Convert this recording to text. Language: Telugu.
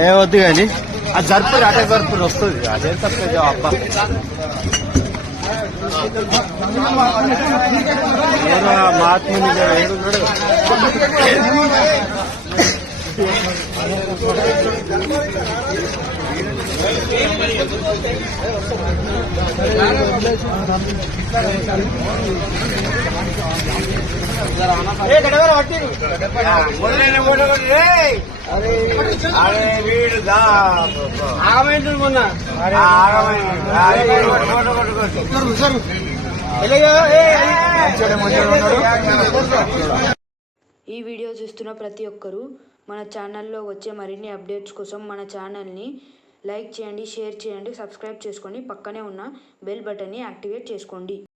ఏ వద్దు కానీ అది జరుపురు అటే జరుపురు వస్తుంది అదే తప్ప అబ్బా మహాత్ముని ఈ వీడియో చూస్తున్న ప్రతి ఒక్కరూ మన ఛానల్లో వచ్చే మరిన్ని అప్డేట్స్ కోసం మన ఛానల్ని లైక్ చేయండి, షేర్ చేయండి, సబ్స్క్రైబ్ చేసుకోండి. పక్కనే ఉన్న బెల్ బటన్ని యాక్టివేట్ చేసుకోండి.